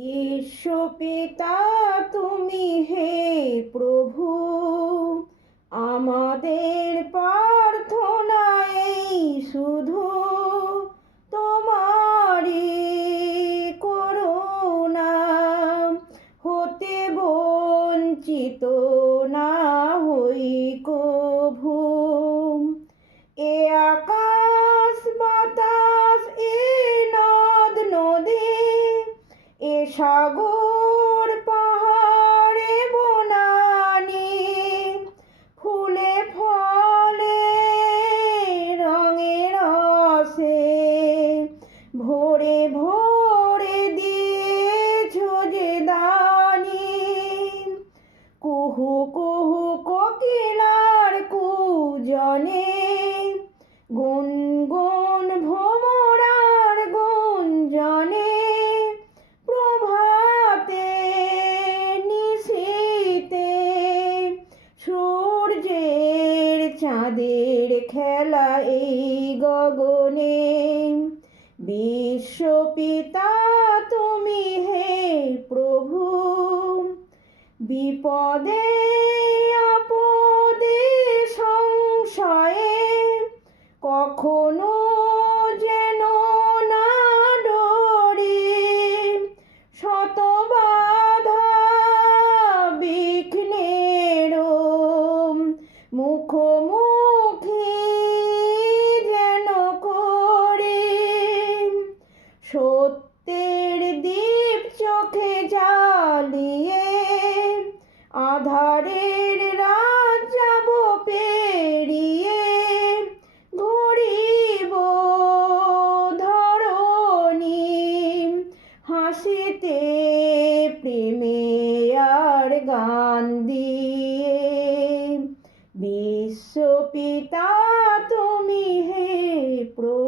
বিশ্বপিতা তুমি হে প্রভু, আমাদের প্রার্থনা এই শুধু তোমারই করুণা হতে বঞ্চিত না হই কভু। এ আকাশ বাতাস, এ নদ নদী, এ সাগর পাহাড়ে বনানি, ফুলে ফলে রঙে রসে ভরে ভরে দিয়েছো যে দানি। কুহু কুহু কোকিলার কুজনে, গুনগুন ভোমরার গুঞ্জনে, প্রভাতে নিশীতে সূর্যের চাঁদের খেলা এই গগনে। বিশ্বপিতা তুমি হে প্রভু, বিপদে আপদে সংশয়ে কখনো যেন না ডরি, শত বাধা বিঘ্নের মুখোমুখি যেন করি। সত্যের দীপ চোখে জ্বালিয়ে আধারের রাত যাব পেরিয়ে, ঘুরিব ধরণী হাসিতে প্রেমে আর গান দিয়ে। বিশ্বপিতা তুমি হে প্রভু।